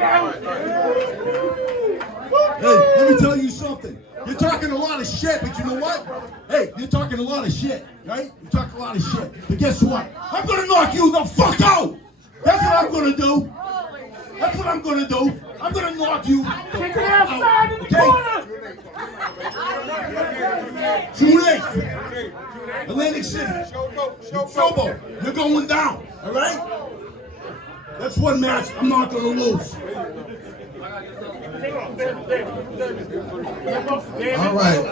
Hey, let me tell you something. You're talking a lot of shit, but you know what? Hey, you're talking a lot of shit, right? You're talking a lot of shit. But guess what? I'm gonna knock you the fuck out! That's what I'm gonna do. That's what I'm gonna do. I'm gonna knock you Kick it outside in the corner. June 8th, Atlantic City. Showboat. You're going down, all right? That's one match I'm not gonna lose. All right.